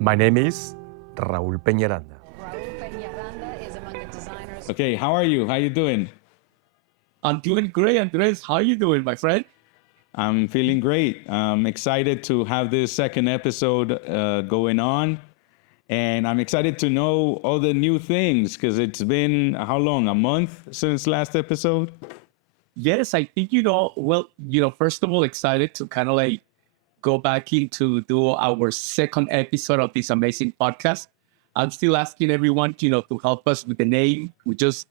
My name is Raul Peñaranda. Raul Peñaranda is among the designers. Okay, how are you? How you doing? I'm doing great, Andres. How are you doing, my friend? I'm feeling great. I'm excited to have this second episode going on. And I'm excited to know all the new things because it's been how long? A month since last episode? Yes, I think, first of all, excited to kind of like go back in to do our second episode of this amazing podcast. I'm still asking everyone, to help us with the name. We just,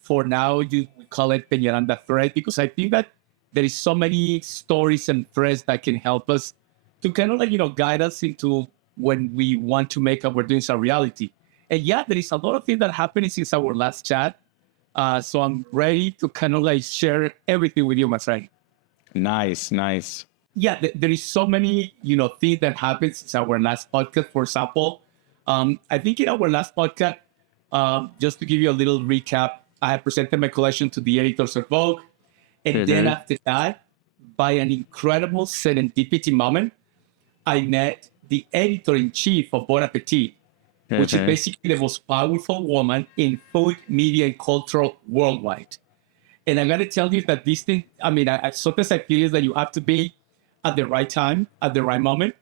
for now, we call it Peñaranda Thread because I think that there is so many stories and threads that can help us to kind of like, guide us into when we want to make our dreams a reality. And yeah, there is a lot of things that happened since our last chat. So I'm ready to kind of like share everything with you, my friend. Nice. Yeah, there is so many, things that happened since our last podcast. For example, I think in our last podcast, just to give you a little recap, I had presented my collection to the editors of Vogue. And then after that, by an incredible serendipity moment, I met the editor-in-chief of Bon Appetit, which is basically the most powerful woman in food, media, and culture worldwide. And I'm going to tell you that this thing, sometimes I feel is that you have to be at the right time, at the right moment.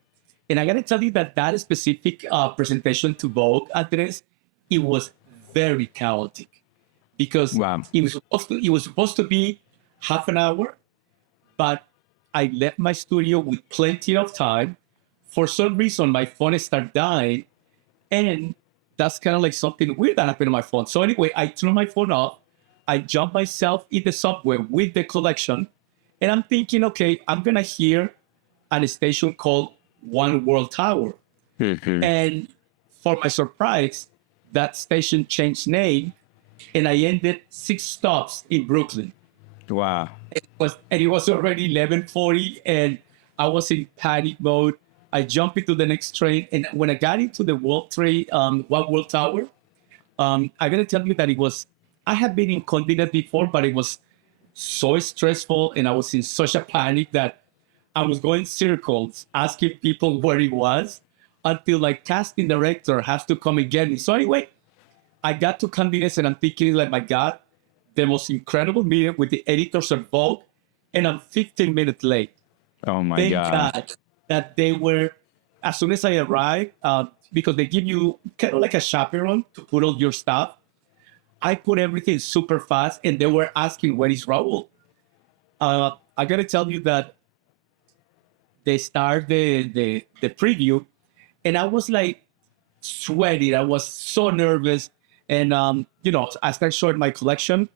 And I'm going to tell you that specific presentation to Vogue, Andres, it was very chaotic because it was supposed to be half an hour, but I left my studio with plenty of time. For some reason, my phone started dying, and that's kind of like something weird that happened on my phone. So anyway, I turned my phone off. I jumped myself in the subway with the collection, and I'm thinking, okay, I'm going to hear at a station called One World Tower. And for my surprise, that station changed name, and I ended 6 stops in Brooklyn. Wow. It was already 11:40, and I was in panic mode. I jumped into the next train, and when I got into the One World Tower, I gotta tell you that I have been in Condé Nast before, but it was so stressful, and I was in such a panic that I was going circles, asking people where it was, until like casting director has to come and get me. So anyway, I got to Condé Nast, and I'm thinking like, my God, the most incredible meeting with the editors of Vogue, and I'm 15 minutes late. Oh my Thank God. God that they were, as soon as I arrived, because they give you kind of like a chaperone to put all your stuff. I put everything super fast, and they were asking, where is Raul? I gotta tell you that they start the preview, and I was like sweating. I was so nervous, and I started showing my collection,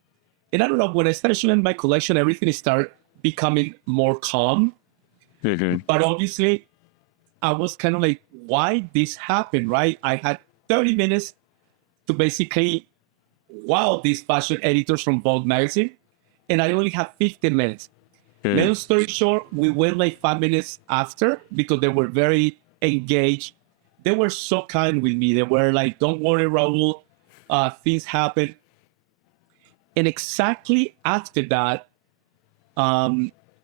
and I don't know, when I started showing my collection, everything started becoming more calm. But obviously, I was kind of like, why this happened, right? I had 30 minutes to basically wow these fashion editors from Vogue magazine, and I only have 15 minutes. Long story short, we went like 5 minutes after because they were very engaged. They were so kind with me. They were like, don't worry, Raul, things happen. And exactly after that,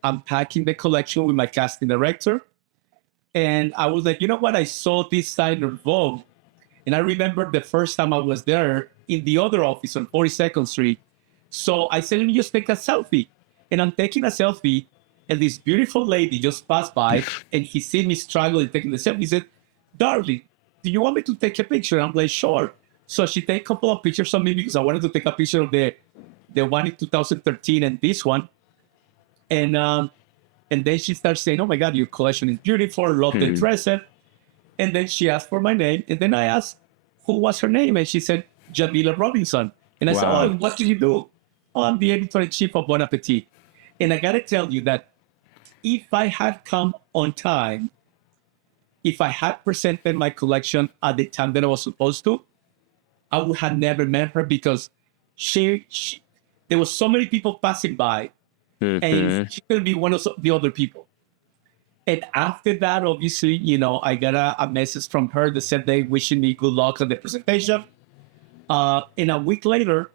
I'm packing the collection with my casting director. And I was like, you know what? I saw this sign of Vogue. And I remember the first time I was there in the other office on 42nd Street. So I said, let me just take a selfie. And I'm taking a selfie. And this beautiful lady just passed by. And he seen me struggling taking the selfie. He said, darling, do you want me to take a picture? I'm like, sure. So she take a couple of pictures of me because I wanted to take a picture of the one in 2013 and this one. And then she starts saying, oh my God, your collection is beautiful, love the dresser. And then she asked for my name. And then I asked who was her name. And she said, Jamila Robinson. And I said, oh, what do you do? Oh, I'm the editor-in-chief of Bon Appetit. And I got to tell you that if I had come on time, if I had presented my collection at the time that I was supposed to, I would have never met her because there was so many people passing by. And she could be one of the other people. And after that, obviously, I got a message from her that said they wishing me good luck on the presentation. And a week later,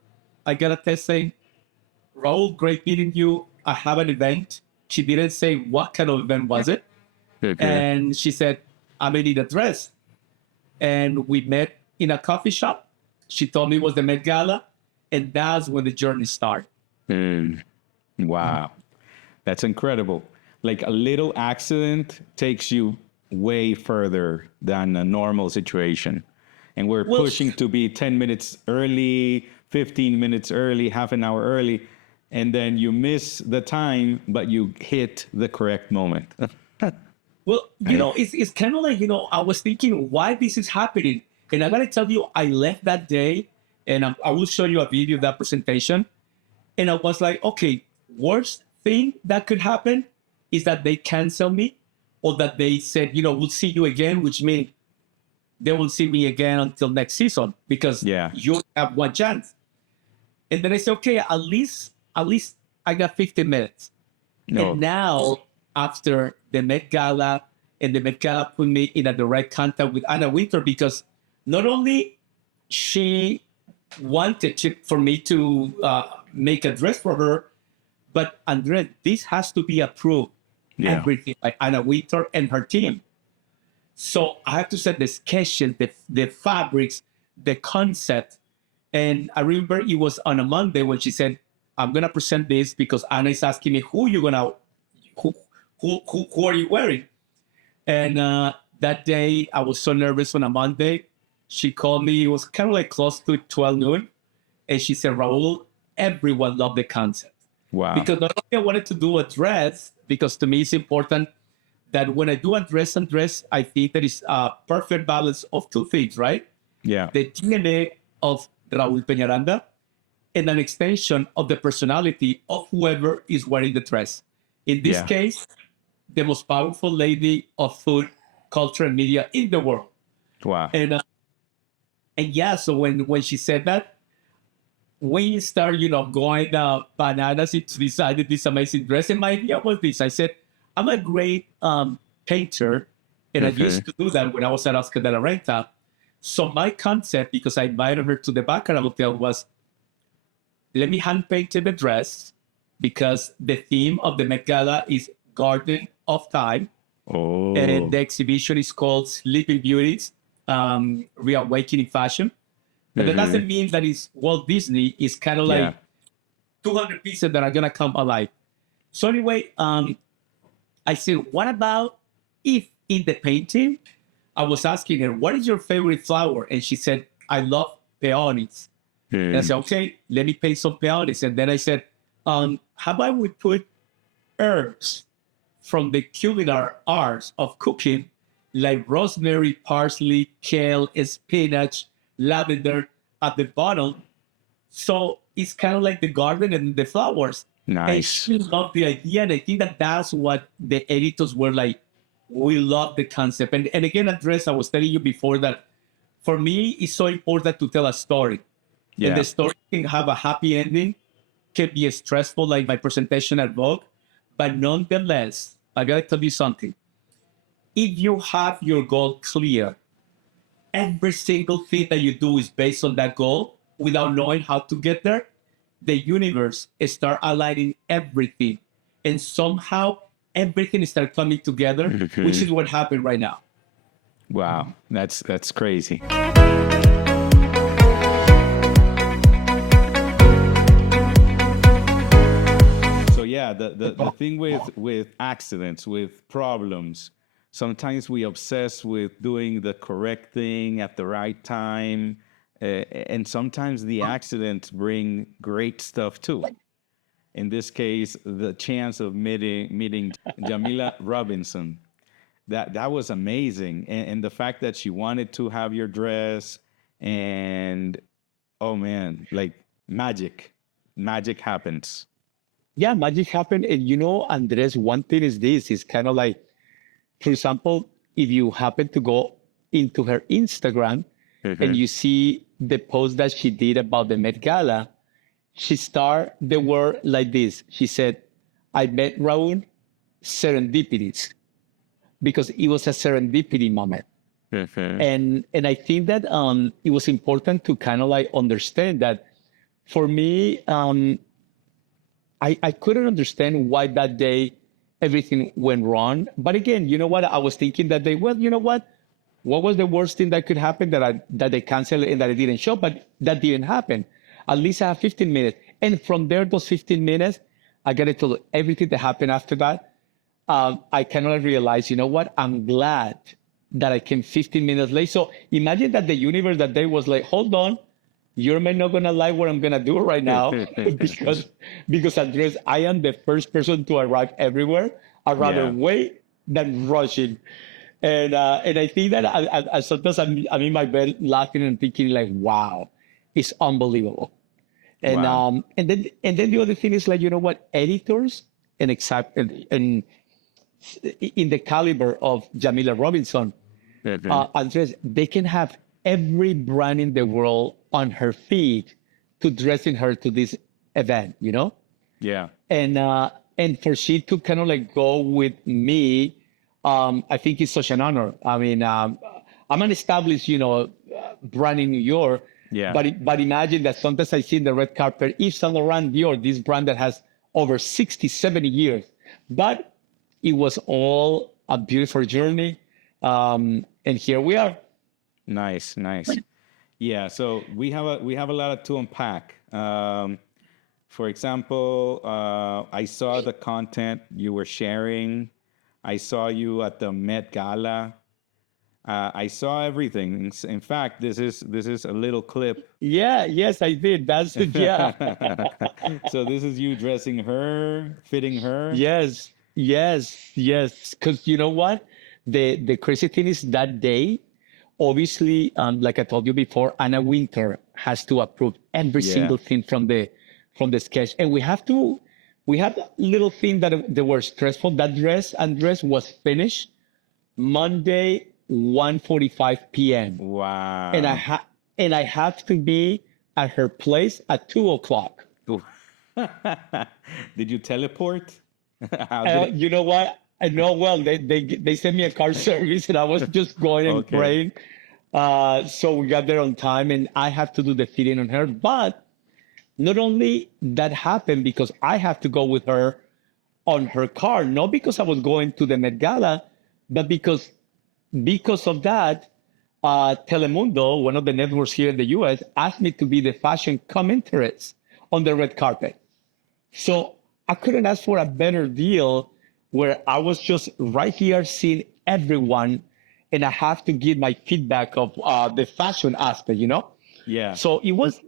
I got a text saying, Raul, great meeting you. I have an event. She didn't say what kind of event was it. And she said, I may need a dress. and we met in a coffee shop. She told me it was the Met Gala, and that's when the journey started. Wow. That's incredible. Like a little accident takes you way further than a normal situation. And we're pushing to be 10 minutes early, 15 minutes early, half an hour early. And then you miss the time, but you hit the correct moment. Well, it's kind of like, I was thinking why this is happening. And I got to tell you, I left that day, and I will show you a video of that presentation. And I was like, okay, worst thing that could happen is that they cancel me, or that they said, we'll see you again, which means they will see me again until next season, because you have one chance. And then I said, okay, at least I got 15 minutes. And now, after the Met Gala, and the Met Gala put me in a direct contact with Anna Wintour, because not only she wanted for me to make a dress for her, but Andres, this has to be approved, everything by Anna Wintour and her team. So I have to set the sketches, the fabrics, the concept. And I remember it was on a Monday when she said, I'm gonna present this because Anna is asking me who are you wearing? And that day I was so nervous on a Monday. She called me, it was kind of like close to 12 noon. And she said, Raul, everyone loved the concept. Wow. Because not only I wanted to do a dress, because to me it's important that when I do a dress, I think there is a perfect balance of two things, right? Yeah. The DNA of Raul Peñaranda and an extension of the personality of whoever is wearing the dress. In this case, the most powerful lady of food, culture, and media in the world. Wow. And so when she said that, we started, going bananas into decided this amazing dress. And my idea was this. I said, I'm a great painter, and I used to do that when I was at Oscar de la Renta. So my concept, because I invited her to the Baccarat Hotel, was, let me hand paint the dress, because the theme of the Met Gala is Garden of Time. Oh. And the exhibition is called Sleeping Beauties, Reawakening Fashion. But that doesn't mean that it's Walt Disney. It's kind of like 200 pieces that are going to come alive. So anyway, I said, what about if in the painting, I was asking her, what is your favorite flower? And she said, I love peonies. And I said, okay, let me paint some peonies. And then I said, how about we put herbs from the culinary arts of cooking, like rosemary, parsley, kale, spinach, lavender at the bottom. So it's kind of like the garden and the flowers. Nice. And she loved the idea. And I think that that's what the editors were like. We love the concept. And again, Andres, I was telling you before that for me, it's so important to tell a story. Yeah. And the story can have a happy ending, can be stressful like my presentation at Vogue. But nonetheless, I gotta tell you something. If you have your goal clear, every single thing that you do is based on that goal without knowing how to get there, the universe start aligning everything. And somehow everything start coming together, which is what happened right now. Wow, that's crazy. So yeah, the thing with accidents, with problems, sometimes we obsess with doing the correct thing at the right time, and sometimes the accidents bring great stuff too. In this case, the chance of meeting Jamila Robinson, that was amazing, and the fact that she wanted to have your dress, and oh man, like magic happens. Yeah, magic happened. And Andres, one thing is this, is kind of like, for example, if you happen to go into her Instagram and you see the post that she did about the Met Gala, she started the word like this. She said, I met Raul serendipitous, because it was a serendipity moment. And I think that it was important to kind of like understand that for me, I couldn't understand why that day everything went wrong. But again, you know what? I was thinking that day, well, you know what? what was the worst thing that could happen that they canceled and that it didn't show? But that didn't happen. At least I have 15 minutes. And from there, those 15 minutes, I got to tell everything that happened after that. I cannot realize, you know what? I'm glad that I came 15 minutes late. So imagine that the universe that day was like, hold on, you're not going to like what I'm going to do right now. because Andres, I am the first person to arrive everywhere. I'd rather wait than rushing. And I think that I sometimes I'm in my bed laughing and thinking like, wow, it's unbelievable. And and then the other thing is like, you know what, editors and in the caliber of Jamila Robinson, Andres, they can have every brand in the world on her feed to dressing her to this event, you know? Yeah. And for she to kind of like go with me, I think it's such an honor. I mean, I'm an established, brand in New York. Yeah. But imagine that sometimes I see in the red carpet, Yves Saint Laurent, Dior, this brand that has over 60, 70 years. But it was all a beautiful journey. And here we are. Nice. Yeah. So we have a lot to unpack. For example, I saw the content you were sharing. I saw you at the Met Gala. I saw everything. In fact, this is a little clip. Yeah, yes, I did. That's it. Yeah. So this is you dressing her, fitting her. Yes. Because you know what? The crazy thing is that day, obviously, like I told you before, Anna Winter has to approve every single thing from the sketch, and we had little things that were stressful. That dress, Andres, was finished Monday, 1:45 p.m. Wow. And I have to be at her place at 2:00. Did you teleport? You know what? I know. Well, they sent me a car service, and I was just going and praying. So we got there on time, and I have to do the fitting on her. But not only that happened because I have to go with her on her car, not because I was going to the Met Gala, but because of that, Telemundo, one of the networks here in the U.S., asked me to be the fashion commentaries on the red carpet. So I couldn't ask for a better deal where I was just right here seeing everyone, and I have to give my feedback of the fashion aspect, Yeah. So it was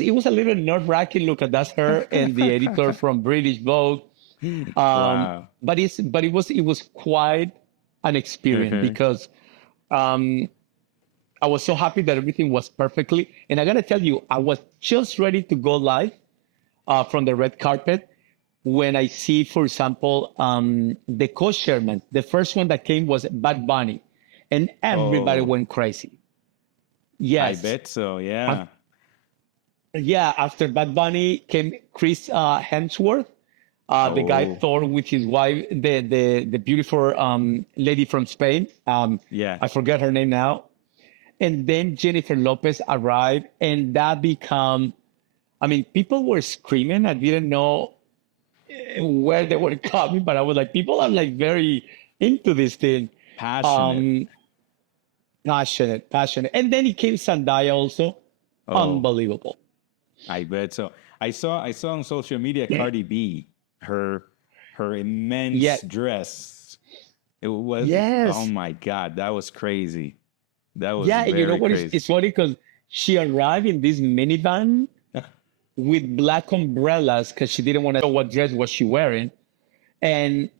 a little nerve-wracking. Look at that's her and the editor from British Vogue. Wow. But it was quite an experience because I was so happy that everything was perfectly. And I gotta tell you, I was just ready to go live from the red carpet when I see, for example, the co-chairman. The first one that came was Bad Bunny, and everybody went crazy. Yes, I bet so. Yeah. Yeah. After Bad Bunny came Chris Hemsworth. The guy Thor with his wife, the beautiful lady from Spain. I forget her name now. And then Jennifer Lopez arrived, and that become, people were screaming. I didn't know where they were coming, but I was like, people are like very into this thing. Passionate. Passionate. And then it came Zendaya also. Unbelievable. I bet so. I saw on social media Cardi B. Her immense dress. It was oh my God, that was crazy. That was you know what? crazy. It's funny because she arrived in this minivan with black umbrellas because she didn't want to know what dress was she wearing, and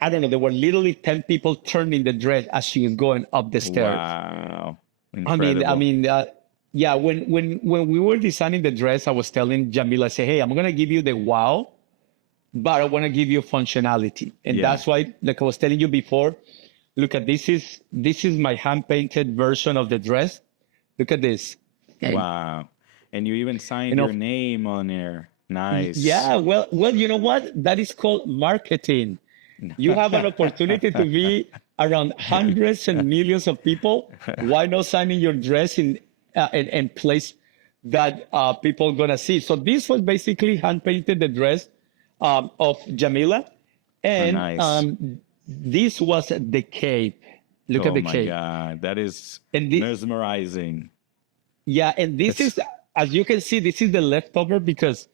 I don't know. There were literally 10 people turning the dress as she was going up the stairs. Wow, incredible. When we were designing the dress, I was telling Jamila, I say, hey, I'm gonna give you the wow, but I want to give you functionality. And that's why, like I was telling you before, look at this is my hand-painted version of the dress. Look at this. Wow. And you even signed your name on there. Nice. Yeah, well, you know what? That is called marketing. You have an opportunity to be around hundreds and millions of people. Why not signing your dress in place that people gonna see? So this was basically hand-painted the dress of Jamila, and this was the cape. Look at Oh the my cape. God, that is And this, mesmerizing. yeah, and this It's is, as you can see, this is the leftover because,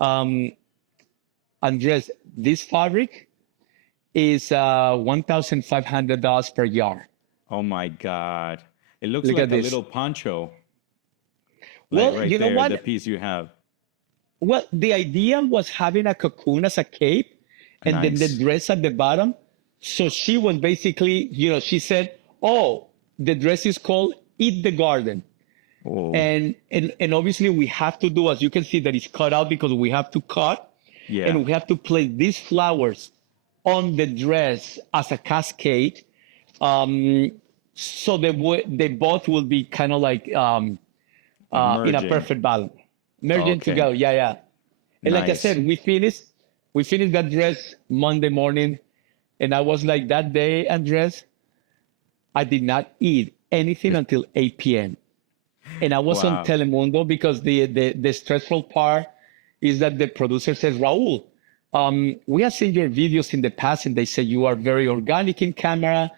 um, Andres, this fabric is $1,500 per yard. oh my God. It looks Look at like a this. little poncho, like Well, right you know there, the what? piece you have. Well, the idea was having a cocoon as a cape and then the Nice. dress at the bottom. So she was basically, she said, oh, the dress is called Eat the Garden. Oh, And obviously we have to do, as you can see, that it's cut out because we have to cut yeah. and we have to place these flowers on the dress as a cascade. Um, so they both will be kind of like in a Merging. perfect balance, merging Okay. together. Yeah, yeah. And like I Nice. said, we finished that dress Monday morning, and I was like, that day, Andres, I did not eat anything until 8 p.m. And I was on Wow. Telemundo because the stressful part is that the producer says, Raul, we have seen your videos in the past, and they say you are very organic in camera.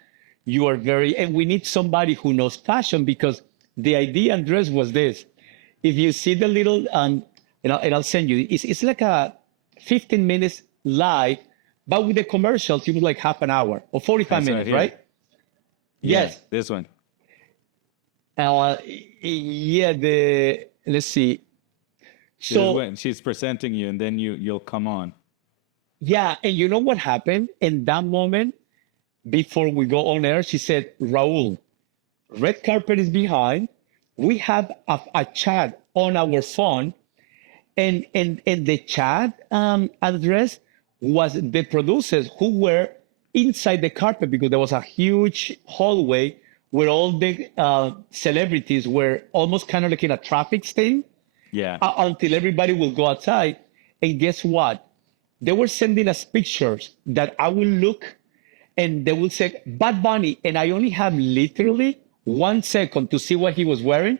You are and we need somebody who knows fashion because the idea, Andres, was this. If you see the little, and I'll send you, it's like a 15 minutes live, but with the commercials, you do like half an hour or 45 That's right minutes, here. right? Yeah, Yes. this one. Yeah, let's see. This is So, when she's presenting you, and then you'll come on. yeah, and you know what happened in that moment before we go on air? She said, Raul, red carpet is behind. We have a chat on our phone, and the chat address was the producers who were inside the carpet because there was a huge hallway where all the celebrities were almost kind of like in a traffic thing Yeah. until everybody will go outside. And guess what? They were sending us pictures that I will look and they will say Bad Bunny, and I only have literally 1 second to see what he was wearing.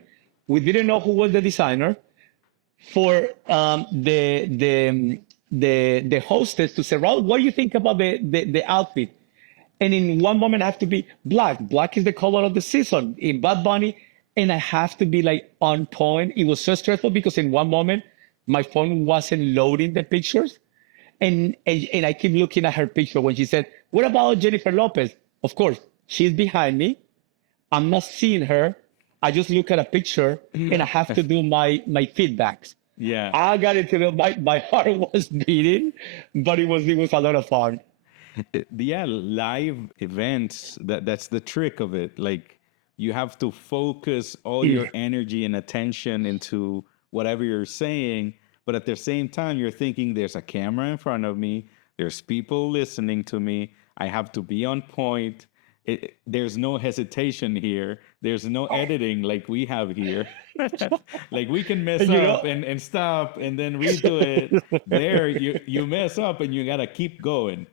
We didn't know who was the designer. For the hostess to say, Raul, what do you think about the outfit? And in one moment I have to be black. Black is the color of the season in Bad Bunny, and I have to be like on point. It was so stressful because in one moment my phone wasn't loading the pictures. And I keep looking at her picture when she said, what about Jennifer Lopez? Of course, she's behind me. I'm not seeing her. I just look at a picture and I have to do my feedbacks. Yeah. I got it to know my heart was beating, but it was a lot of fun. Yeah, live events, that's the trick of it. Like, you have to focus all your energy and attention into whatever you're saying, but at the same time you're thinking there's a camera in front of me, there's people listening to me, I have to be on point. There's no hesitation here, there's no editing like we have here. Like, we can mess up and stop and then redo it. There you mess up and you gotta keep going.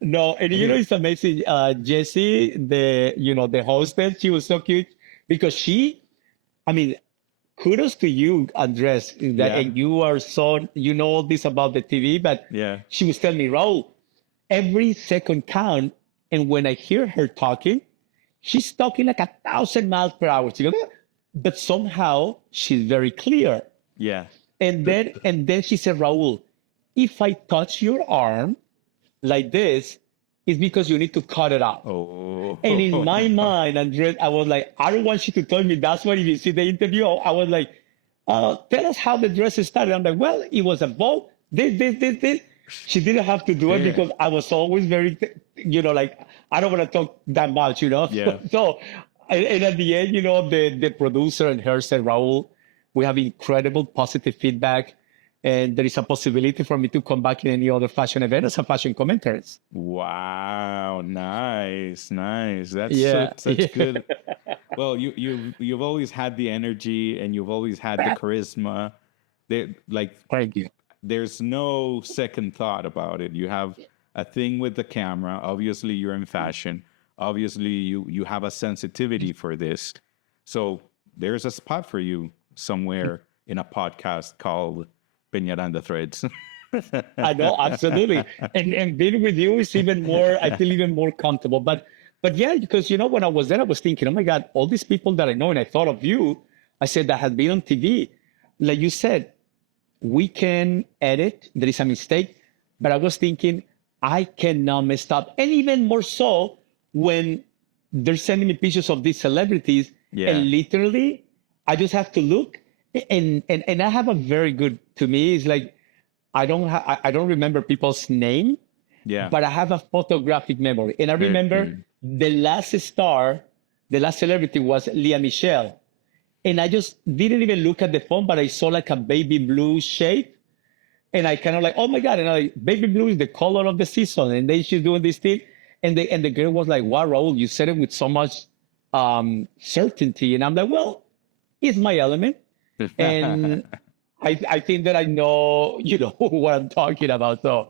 No, and it's amazing. Jessie, the hostess, she was so cute because kudos to you, Andres, and you are you know all this about the TV, but Yeah. she was telling me, Raul, every second count. And when I hear her talking, she's talking like 1,000 miles per hour. She goes, but somehow she's very clear. Yeah. And then she said, Raul, if I touch your arm like this, it's because you need to cut it out. Oh. And in my mind, Andres, I was like, I don't want you to tell me. That's why if you see the interview, I was like, tell us how the dress started. I'm like, well, it was a Vogue, this. She didn't have to do it because I was always very, like, I don't want to talk that much, Yeah. So, and at the end, the producer and her said, Raul, we have incredible positive feedback. And there is a possibility for me to come back in any other fashion event as a fashion commentator. Wow, nice. That's Yeah. such good. Well, you've always had the energy and you've always had the charisma. Thank you. There's no second thought about it. You have a thing with the camera. Obviously, you're in fashion. Obviously, you have a sensitivity for this. So there's a spot for you somewhere in a podcast called Peñaranda Threads. I know, absolutely. And being with you is even more, I feel even more comfortable. But But yeah, because when I was there, I was thinking, oh my God, all these people that I know, and I thought of you. I said that had been on TV. Like you said, we can edit. There is a mistake, but I was thinking I cannot mess up, and even more so when they're sending me pictures of these celebrities, Yeah. and literally I just have to look, and I have a very good. To me, it's like I don't remember people's name. Yeah. But I have a photographic memory. And I remember the last celebrity was Leah Michelle. And I just didn't even look at the phone, but I saw like a baby blue shade. And I kind of like, oh my God. And I like, baby blue is the color of the season. And then she's doing this thing. And the girl was like, wow, Raul, you said it with so much certainty. And I'm like, well, it's my element. And I think that I know, what I'm talking about. So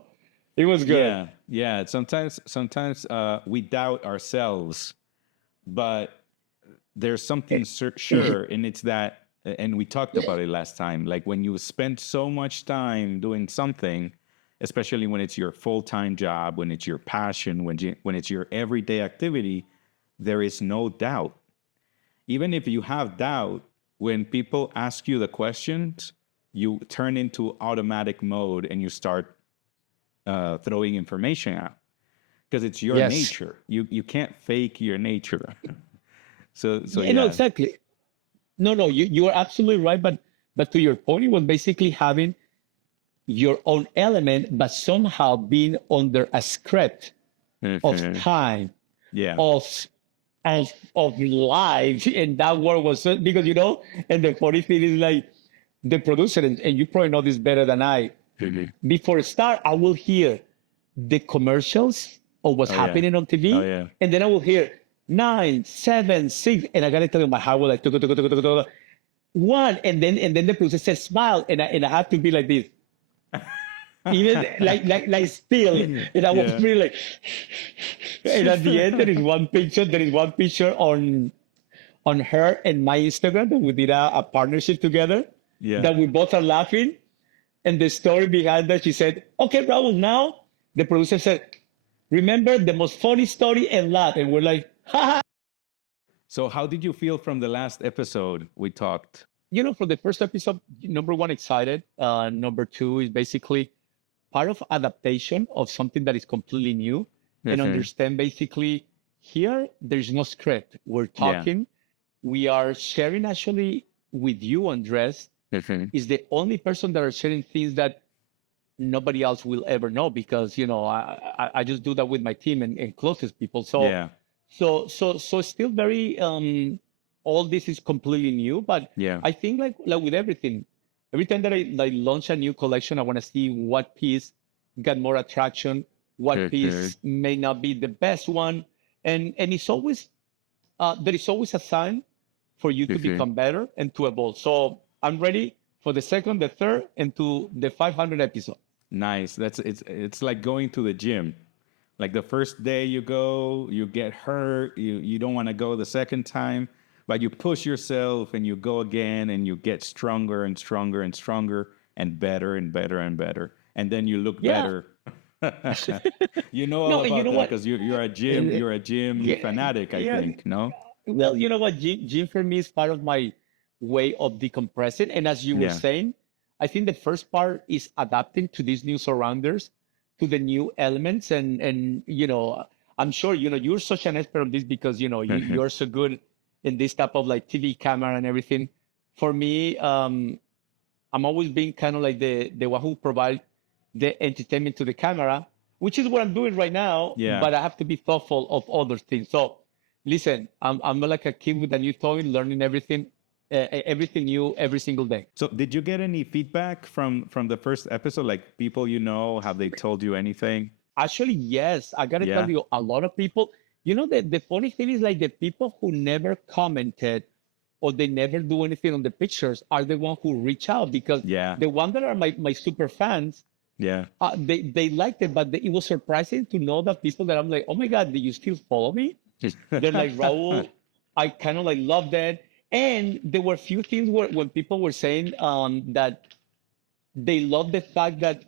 it was good. Yeah. Sometimes we doubt ourselves, but there's something sure, and it's that, and we talked about it last time. Like when you spend so much time doing something, especially when it's your full-time job, when it's your passion, when it's your everyday activity, there is no doubt. Even if you have doubt, when people ask you the questions, you turn into automatic mode and you start throwing information out because it's your nature. You can't fake your nature. so yeah. No, exactly. No, you are absolutely right. But to your point, it was basically having your own element, but somehow being under a script of time, of life, and that word was because and the funny thing is like the producer, and you probably know this better than I. Before it start, I will hear the commercials of what's happening on TV, and then I will hear 9, 7, 6, and I gotta tell you, my heart was like 1, and then the producer says smile, and I have to be like this, even like still, and I was really like, and at the end there is one picture on her and my Instagram that we did a partnership together, that we both are laughing. And the story behind that, she said, okay, Raul, now the producer said, remember the most funny story and laugh. And we're like, ha. So how did you feel from the last episode we talked? For the first episode, number one, excited. Number two is basically part of adaptation of something that is completely new, and understand basically here, there's no script. We're talking. We are sharing actually with you, Andres, is the only person that are sharing things that nobody else will ever know, because I just do that with my team and closest people. So so still very all this is completely new, but I think like with everything, every time that I launch a new collection, I want to see what piece got more attraction, what piece may not be the best one, and it's always there is always a sign for you to become better and to evolve. So I'm ready for the second, the third, and to the 500 episode. Nice. It's like going to the gym. Like the first day you go, you get hurt, you don't want to go the second time, but you push yourself and you go again and you get stronger and stronger and stronger and better and better and better. And then you look better. You know all about that because you're a gym fanatic, I think, no? Well, you know what? Gym for me is part of my way of decompressing. And as you were saying, I think the first part is adapting to these new surroundings, to the new elements. And I'm sure, you're such an expert on this because, you're so good in this type of like TV camera and everything. For me, I'm always being kind of like the one who provides the entertainment to the camera, which is what I'm doing right now. But I have to be thoughtful of other things. So listen, I'm like a kid with a new toy, learning everything new every single day. So did you get any feedback from the first episode? Like people have they told you anything? Actually, yes. I gotta tell you, a lot of people, the funny thing is like the people who never commented or they never do anything on the pictures are the one who reach out, because the one that are my super fans, they liked it, but it was surprising to know that people that I'm like, oh my God, do you still follow me? They're like, Raul, I kind of like love that. And there were a few things when people were saying that they love the fact that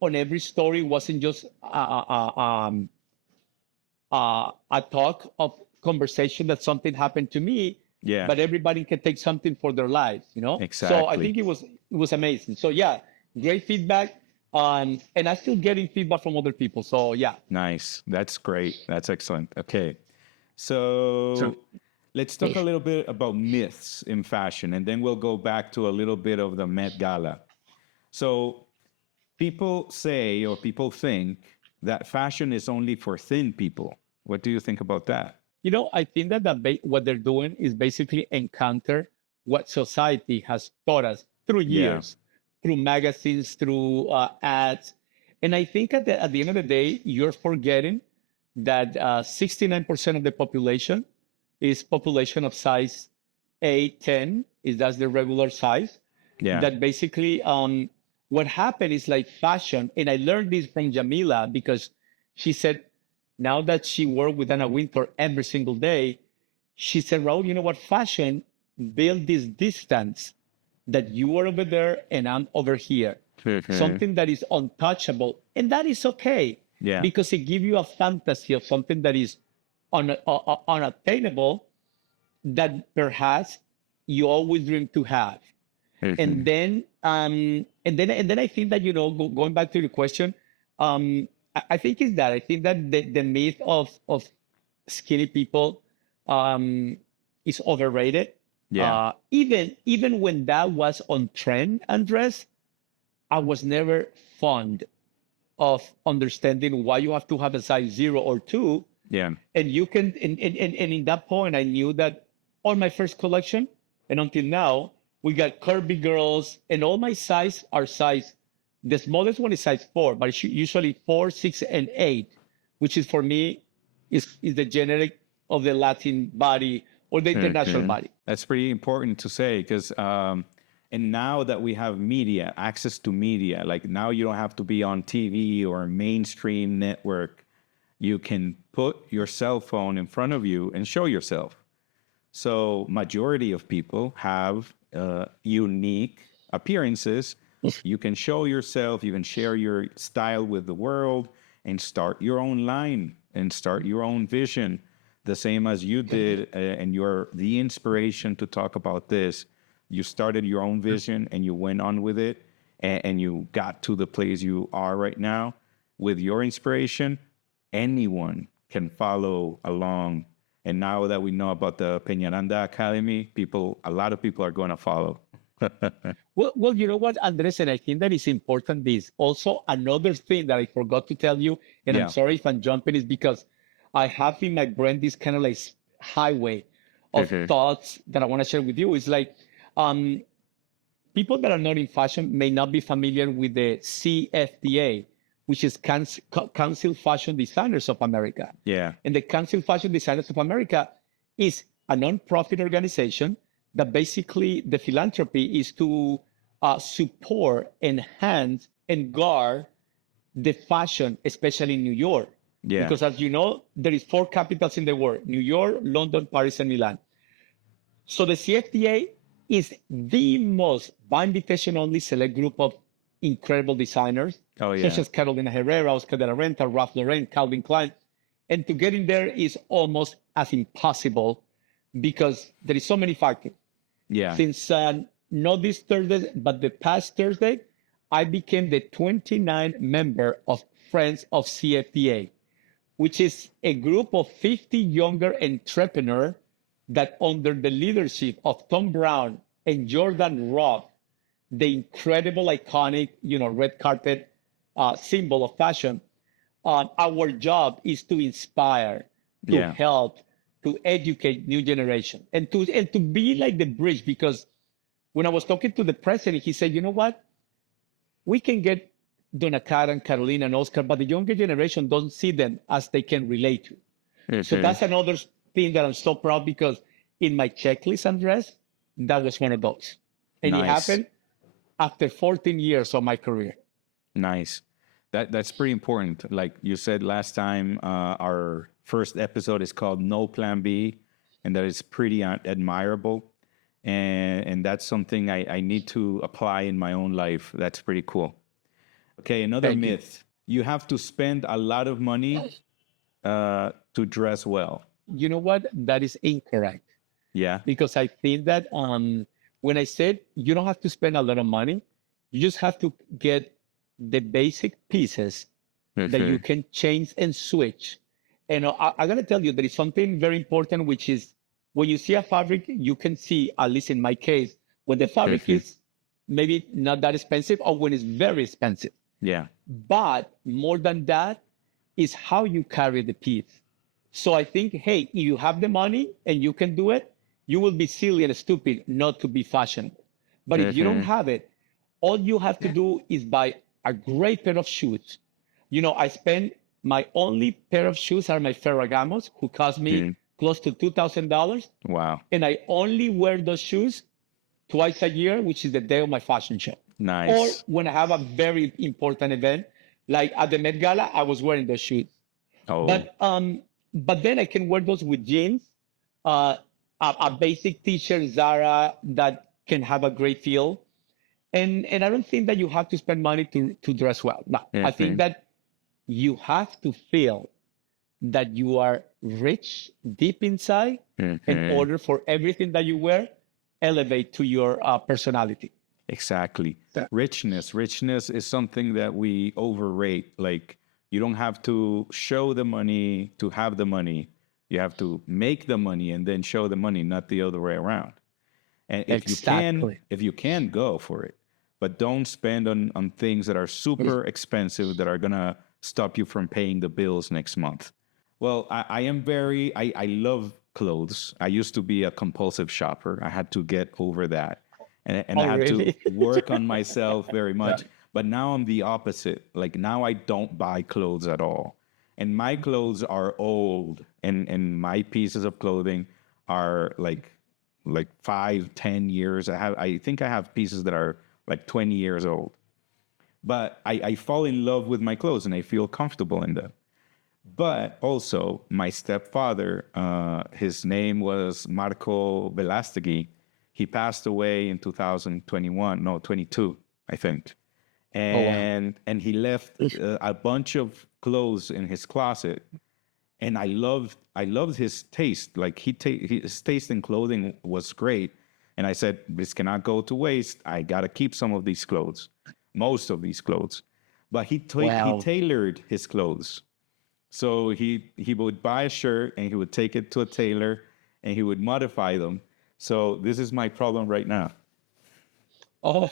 on every story wasn't just a talk of conversation that something happened to me, Yeah. but everybody can take something for their lives, you know? So I Exactly. think it was amazing. So yeah, great feedback. And I'm still getting feedback from other people. So yeah. Nice. That's great. That's excellent. Okay. So let's talk a little bit about myths in fashion, and then we'll go back to a little bit of the Met Gala. So people say or people think that fashion is only for thin people. What do you think about that? You know, I think that what they're doing is basically encounter what society has taught us through Yeah. years, through magazines, through ads. And I think at the end of the day, you're forgetting that 69% of the population is population of size 8, 10, is that's the regular size. Yeah. That basically what happened is like fashion, and I learned this from Jamila because she said now that she worked with Anna Wintour every single day, she said, Raul, you know what? Fashion build this distance that you are over there and I'm over here. Something that is untouchable. And that is okay. Yeah. Because it gives you a fantasy of something that is unattainable that perhaps you always dream to have. And then I think that, you know, going back to your question, I think it's that. I think that the myth of skinny people is overrated. Yeah. Even when that was on trend, Andres, I was never fond of understanding why you have to have a size 0 or 2. Yeah. And you can, and in that point, I knew that on my first collection and until now, we got curvy girls, and all my size are size. The smallest one is size 4, but it's usually 4, 6, and 8, which is for me is the generic of the Latin body or the international body. That's pretty important to say because, and now that we have media, access to media, like now you don't have to be on TV or a mainstream network. You can put your cell phone in front of you and show yourself. So majority of people have unique appearances. You can show yourself, you can share your style with the world and start your own line and start your own vision, the same as you did. And you're the inspiration to talk about this. You started your own vision and you went on with it and you got to the place you are right now with your inspiration. Anyone can follow along. And now that we know about the Peñaranda Academy, a lot of people are going to follow. Well, you know what, Andres, and I think that is important. This also another thing that I forgot to tell you, and Yeah. I'm sorry if I'm jumping, is because I have in my brain this kind of like highway of thoughts that I want to share with you. It's like people that are not in fashion may not be familiar with the CFDA, which is Council Fashion Designers of America. Yeah. And the Council Fashion Designers of America is a non-profit organization that basically the philanthropy is to support, enhance, and guard the fashion, especially in New York. Yeah. Because as you know, there is 4 capitals in the world: New York, London, Paris, and Milan. So the CFDA is the most, by invitation only, select group of incredible designers, Oh, yeah. such as Carolina Herrera, Oscar de la Renta, Ralph Lauren, Calvin Klein. And to get in there is almost as impossible because there is so many factors. Yeah. Since not this Thursday, but the past Thursday, I became the 29th member of Friends of CFDA, which is a group of 50 younger entrepreneurs that under the leadership of Tom Brown and Jordan Roth, the incredible, iconic, red carpet symbol of fashion, our job is to inspire, to Yeah. help, to educate new generation, and to be like the bridge. Because when I was talking to the president, he said, you know what? We can get Donna Karen, Carolina, and Oscar, but the younger generation don't see them as they can relate to. So that's another thing that I'm so proud because in my checklist, Andres, that was one of those. And it Nice. happened after 14 years of my career. Nice. That's pretty important. Like you said last time, our first episode is called No Plan B, and that is pretty admirable. And that's something I need to apply in my own life. That's pretty cool. Okay, another Thank you. myth. You have to spend a lot of money to dress well. You know what? That is incorrect. Yeah. Because I think that when I said you don't have to spend a lot of money, you just have to get the basic pieces that you can change and switch. And I'm going to tell you, there is something very important, which is when you see a fabric, you can see, at least in my case, when the fabric is maybe not that expensive or when it's very expensive. Yeah. But more than that is how you carry the piece. So I think, hey, if you have the money and you can do it, you will be silly and stupid not to be fashionable. But if you don't have it, all you have to do is buy a great pair of shoes. You know, I spend my only pair of shoes are my Ferragamos, who cost me close to $2,000. Wow. And I only wear those shoes twice a year, which is the day of my fashion show. Nice. Or when I have a very important event, like at the Met Gala, I was wearing those shoes. Oh. But then I can wear those with jeans, a basic t-shirt, Zara, that can have a great feel. And I don't think that you have to spend money to dress well. No, I think that you have to feel that you are rich deep inside in order for everything that you wear elevate to your personality. Exactly. Richness is something that we overrate. Like, you don't have to show the money to have the money. You have to make the money and then show the money, not the other way around. And if you can, go for it. But don't spend on things that are super expensive that are gonna stop you from paying the bills next month. Well, I love clothes. I used to be a compulsive shopper. I had to get over that. And I had to work on myself very much. But now I'm the opposite. Like, now I don't buy clothes at all. And my clothes are old. And my pieces of clothing are like 5-10 years. I think I have pieces that are like 20 years old. But I fall in love with my clothes and I feel comfortable in them. But also, my stepfather, his name was Marco Velastegui. He passed away in 22, I think. And he left a bunch of clothes in his closet. And I loved his taste. Like, his taste in clothing was great. And I said, this cannot go to waste. I got to keep some of these clothes, most of these clothes. But he tailored his clothes. So he would buy a shirt and he would take it to a tailor and he would modify them. So this is my problem right now. Oh,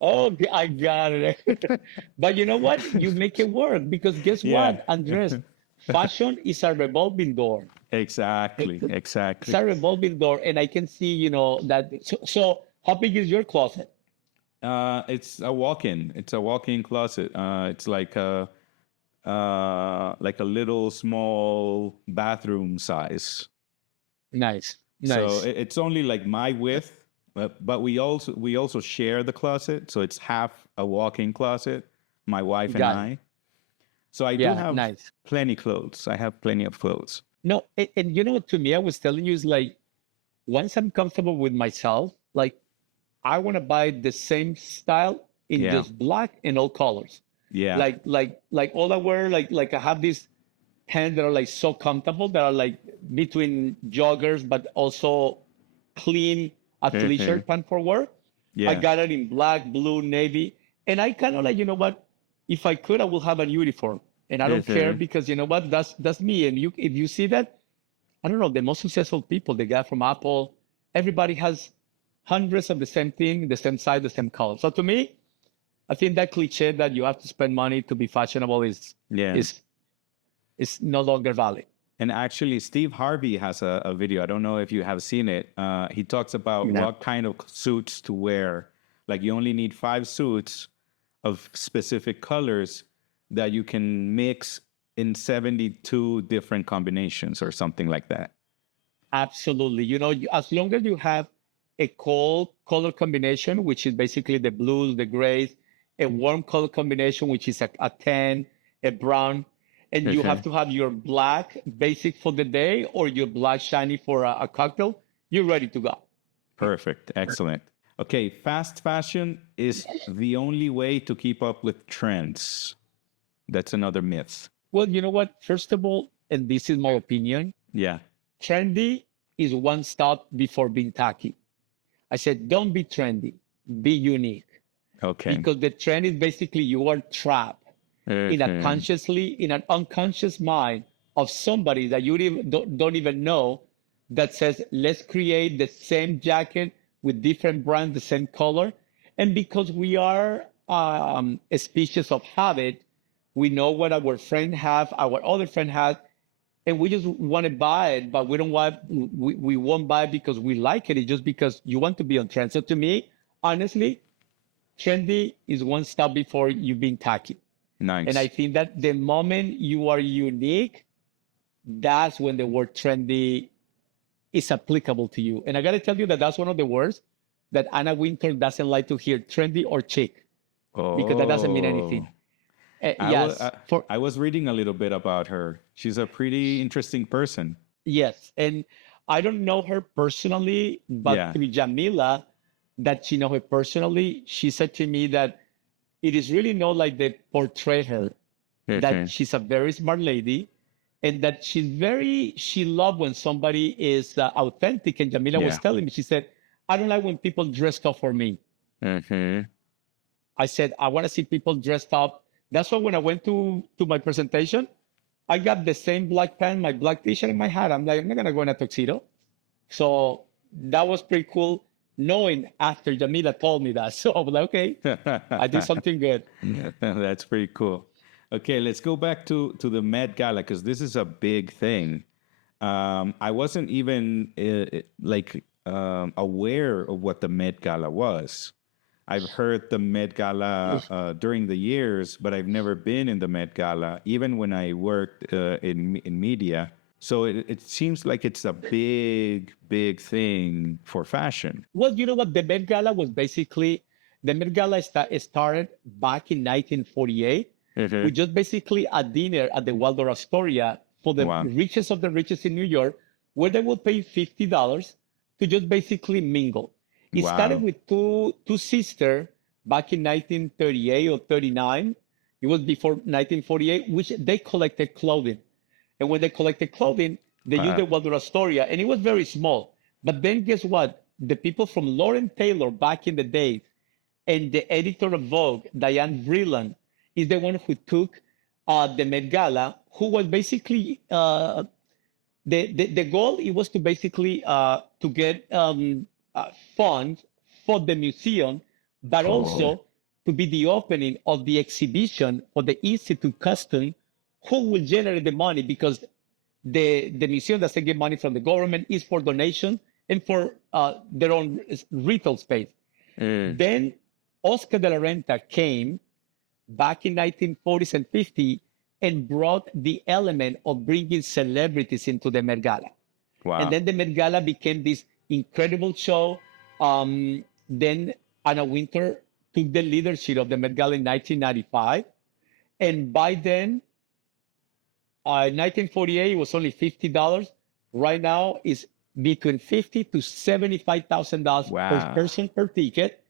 I got it. But you know what? You make it work because guess what, Andres? Fashion is a revolving door. Exactly. It's a revolving door, and I can see, you know, that. So how big is your closet? It's a walk-in. It's a walk-in closet. It's like a little small bathroom size. Nice. So it's only like my width, but we also share the closet. So it's half a walk-in closet, my wife and I. So I do have plenty clothes. I have plenty of clothes. No, and you know what, to me, I was telling you is like, once I'm comfortable with myself, like I want to buy the same style in just black and all colors. Yeah. Like all I wear, like I have these pants that are like so comfortable that are like between joggers, but also clean athleisure pant for work. Yeah. I got it in black, blue, navy. And I kind of like, you know what? If I could, I will have a uniform. And I don't care because you know what? That's me. And if you see that, I don't know, the most successful people, the guy from Apple, everybody has hundreds of the same thing, the same size, the same color. So to me, I think that cliche that you have to spend money to be fashionable is no longer valid. And actually, Steve Harvey has a video. I don't know if you have seen it. He talks about what kind of suits to wear. Like, you only need 5 suits of specific colors that you can mix in 72 different combinations or something like that. Absolutely. You know, as long as you have a cold color combination, which is basically the blues, the grays, a warm color combination, which is a tan, a brown, and you have to have your black basic for the day or your black shiny for a cocktail, you're ready to go. Perfect. Excellent. Okay, fast fashion is the only way to keep up with trends. That's another myth. Well, you know what? First of all, and this is my opinion, Yeah. trendy is one stop before being tacky. I said, don't be trendy, be unique. Okay. Because the trend is basically you are trapped in a in an unconscious mind of somebody that you don't even know that says, let's create the same jacket with different brands, the same color. And because we are a species of habit, we know what our friend have, our other friend has, and we just want to buy it, but we don't want, we won't buy it because we like it. It's just because you want to be on trend. So to me, honestly, trendy is one step before you being tacky. Nice. And I think that the moment you are unique, that's when the word trendy is applicable to you. And I got to tell you that that's one of the words that Anna Wintour doesn't like to hear, trendy or chic, because that doesn't mean anything. I was reading a little bit about her. She's a pretty interesting person. Yes. And I don't know her personally, but through Jamila, that she know her personally, she said to me that it is really not like they portray her, that she's a very smart lady, and that she loved when somebody is authentic. And Jamila was telling me, she said, I don't like when people dress up for me. I said, I want to see people dressed up. That's why when I went to my presentation, I got the same black pant, my black t-shirt, and my hat. I'm like, I'm not going to go in a tuxedo. So that was pretty cool, knowing after Jamila told me that. So I was like, okay, I did something good. That's pretty cool. Okay, let's go back to the Met Gala, because this is a big thing. I wasn't even aware of what the Met Gala was. I've heard the Met Gala during the years, but I've never been in the Met Gala, even when I worked in media. So it seems like it's a big, big thing for fashion. Well, you know what? The Met Gala was basically, the Met Gala started back in 1948 with just basically a dinner at the Waldorf Astoria for the richest of the richest in New York, where they would pay $50 to just basically mingle. It started with two sisters back in 1938 or 39. It was before 1948, which they collected clothing. And when they collected clothing, they used the Waldorf Astoria, and it was very small. But then guess what? The people from Lauren Taylor back in the day, and the editor of Vogue, Diane Vreeland, is the one who took the Met Gala, who was basically, the goal, it was to basically to get funds for the museum, but also to be the opening of the exhibition for the Institute Custom, who will generate the money, because the museum doesn't get money from the government, is for donation and for their own retail space. Then Oscar de la Renta came back in 1940s and 50s and brought the element of bringing celebrities into the Met Gala. And then the Met Gala became this incredible show. Then Anna Wintour took the leadership of the Met Gala in 1995. And by then, in 1948, it was only $50. Right now, it's between $50,000 to $75,000 per person per ticket.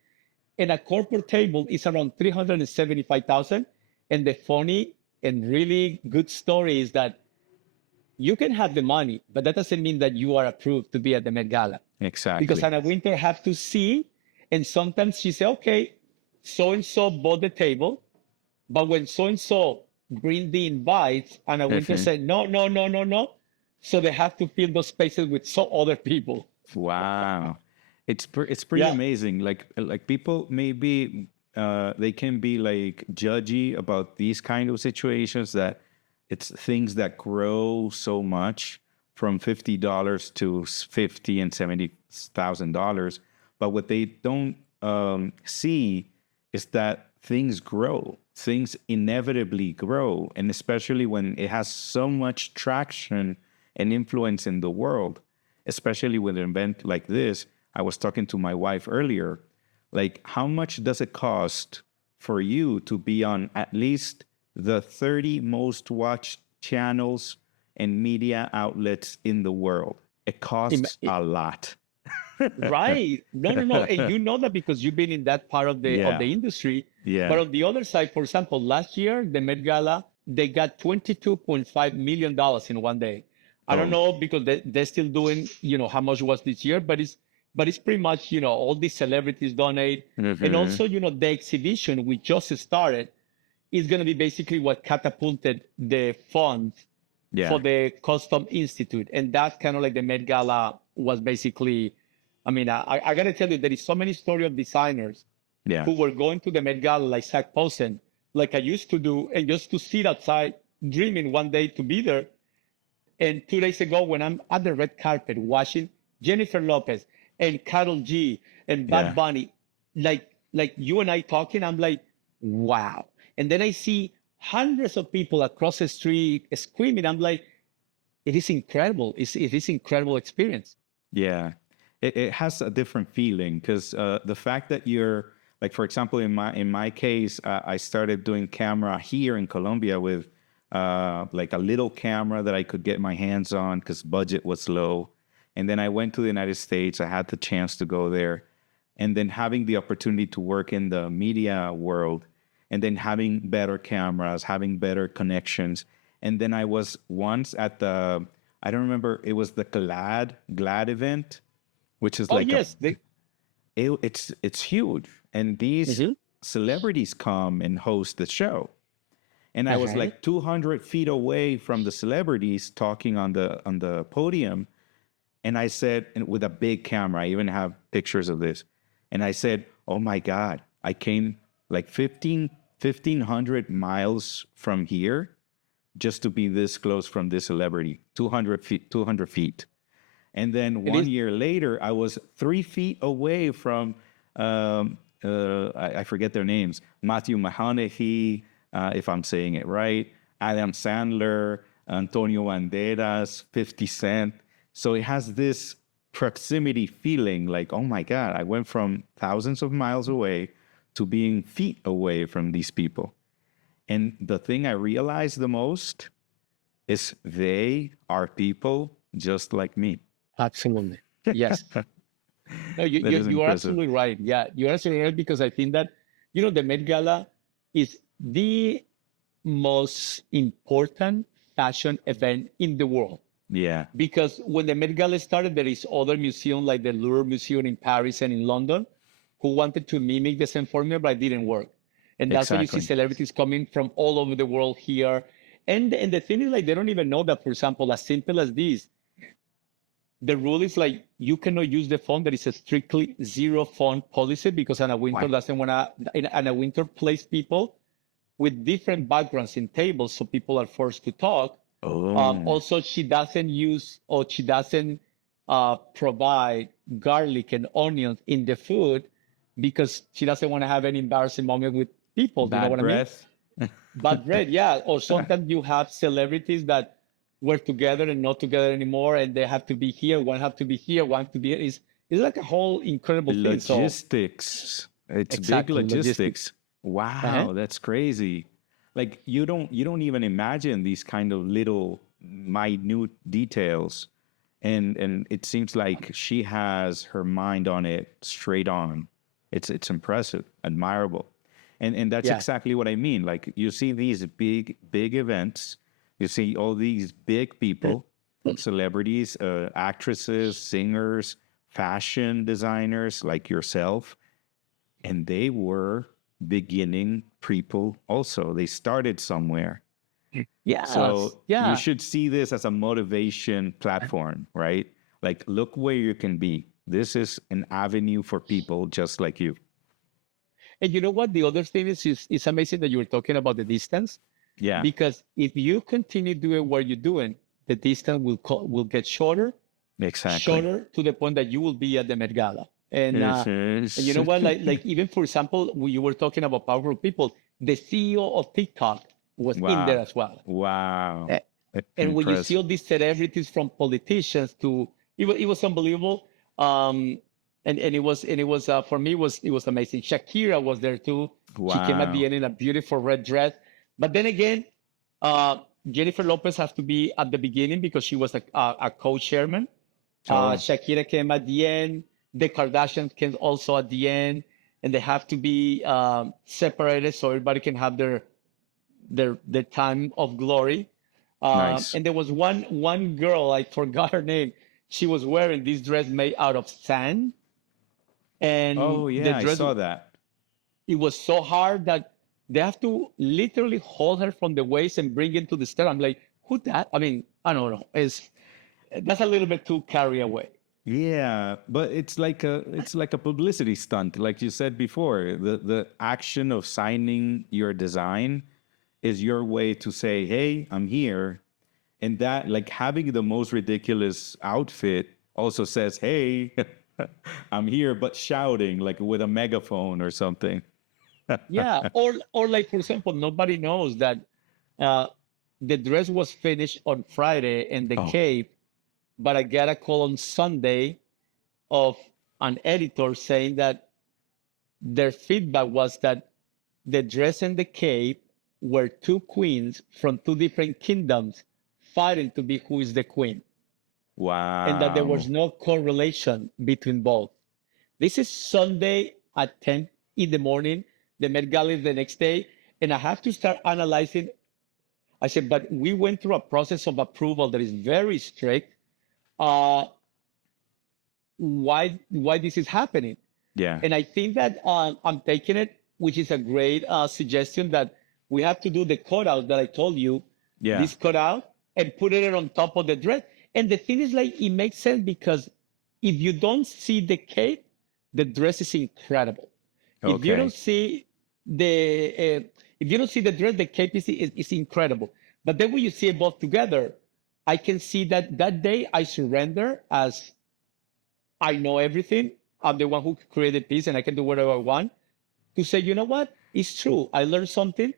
And a corporate table is around $375,000. And the funny and really good story is that you can have the money, but that doesn't mean that you are approved to be at the Met Gala. Exactly. Because Anna Wintour have to see, and sometimes she say, okay, so-and-so bought the table, but when so-and-so bring the invites, Anna Wintour said, no. So they have to fill those spaces with other people. Wow. It's pretty amazing. Like people maybe they can be like judgy about these kind of situations, that it's things that grow so much from $50 to $50,000 and $70,000. But what they don't see is that things grow. Things inevitably grow, and especially when it has so much traction and influence in the world, especially with an event like this. I was talking to my wife earlier, like, how much does it cost for you to be on at least the 30 most watched channels and media outlets in the world? It costs a lot. Right. No. And you know that because you've been in that part of the industry. Yeah. But on the other side, for example, last year, the Met Gala they got $22.5 million in one day. I don't know because they're still doing, how much was this year, but it's pretty much, all these celebrities donate. And also, the exhibition we just started is going to be basically what catapulted the funds for the Custom Institute. And that's kind of like the Met Gala was basically, I got to tell you, there is so many stories of designers who were going to the Met Gala like Zach Posen, like I used to do, and just to sit outside dreaming one day to be there. And 2 days ago, when I'm at the red carpet watching Jennifer Lopez and Karol G and Bad Bunny, like you and I talking, I'm like, wow. And then I see hundreds of people across the street screaming. I'm like, it is incredible. It is incredible experience. Yeah, it has a different feeling because the fact that you're like, for example, in my case, I started doing camera here in Colombia with like a little camera that I could get my hands on because budget was low. And then I went to the United States. I had the chance to go there. And then having the opportunity to work in the media world and then having better cameras, having better connections. And then I was once at the, I don't remember, it was the GLAD event, which is like, it's huge. And these celebrities come and host the show. And I was like 200 feet away from the celebrities talking on the podium. And I said, and with a big camera, I even have pictures of this. And I said, oh my God, I came like 1,500 miles from here just to be this close from this celebrity, 200 feet. And then one year later, I was 3 feet away from, I forget their names, Matthew McConaughey, if I'm saying it right, Adam Sandler, Antonio Banderas, 50 Cent. So it has this proximity feeling like, oh my God, I went from thousands of miles away to being feet away from these people. And the thing I realized the most is they are people just like me. Absolutely. Yes. No, you are absolutely right. Yeah, you're absolutely right because I think that, the Met Gala is the most important fashion event in the world. Yeah. Because when the Met Gala started, there is other museums like the Louvre Museum in Paris and in London who wanted to mimic the same formula, but it didn't work. And that's why you see celebrities coming from all over the world here. And the thing is, like, they don't even know that, for example, as simple as this, the rule is like you cannot use the phone. There is a strictly zero phone policy because Anna Wintour doesn't want to, Anna Wintour place people with different backgrounds in tables, so people are forced to talk. Also, she doesn't use or she doesn't provide garlic and onions in the food because she doesn't want to have any embarrassing moment with people. Bad you know what breath. I mean? Bad breath, yeah. Or sometimes you have celebrities that were together and not together anymore, and they have to be here. One have to be here. One have to be here. It's like a whole incredible thing. Logistics. It's Exactly, big logistics. logistics. Wow, that's crazy. Like you don't even imagine these kind of little minute details. And it seems like she has her mind on it straight on. It's impressive, admirable. And that's exactly what I mean. Like you see these big events, you see all these big people, celebrities, actresses, singers, fashion designers like yourself, and they were beginning people also. They started somewhere. Yeah. So you should see this as a motivation platform, right? Like, look where you can be. This is an avenue for people just like you. And you know what? The other thing is it's amazing that you were talking about the distance. Yeah. Because if you continue doing what you're doing, the distance will get shorter. Exactly. Shorter to the point that you will be at the Met Gala. And, and you know what? Like even for example, you were talking about powerful people. The CEO of TikTok was in there as well. Wow. And when you see all these celebrities from politicians to it was unbelievable. And it was for me it was amazing. Shakira was there too. Wow. She came at the end in a beautiful red dress. But then again, Jennifer Lopez has to be at the beginning because she was a co-chairman. Shakira came at the end. The Kardashians came also at the end, and they have to be separated so everybody can have their time of glory. Nice. And there was one girl, I forgot her name. She was wearing this dress made out of sand, and Oh the yeah, I dress, saw that. it was so hard that they have to literally hold her from the waist and bring it to the stair. I'm like, who that? I mean, I don't know. That's a little bit too carry away. Yeah, but it's like a publicity stunt, like you said before. The action of signing your design is your way to say, "Hey, I'm here." And that, like, having the most ridiculous outfit also says, "Hey, I'm here," but shouting like with a megaphone or something. Yeah, or like for example, nobody knows that uh, the dress was finished on Friday and the Oh, cape, but I got a call on Sunday of an editor saying that their feedback was that the dress and the cape were two queens from two different kingdoms fighting to be who is the queen, and that there was wow. no correlation between both. This is Sunday at 10 in the morning. The Met Gala is the next day, and I have to start analyzing. I said, but we went through a process of approval that is very strict. Uh, why this is happening? Yeah, And I think that I'm taking it, which is a great suggestion that we have to do the cutout that I told you, yeah. this cutout, and put it on top of the dress. And the thing is, like, it makes sense because if you don't see the cape, the dress is incredible. If you don't Okay, see if you don't see the dress, the cape is incredible. But then when you see it both together, I can see that that day I surrender as I know everything. I'm the one who created peace and I can do whatever I want. To say, you know what? It's true. I learned something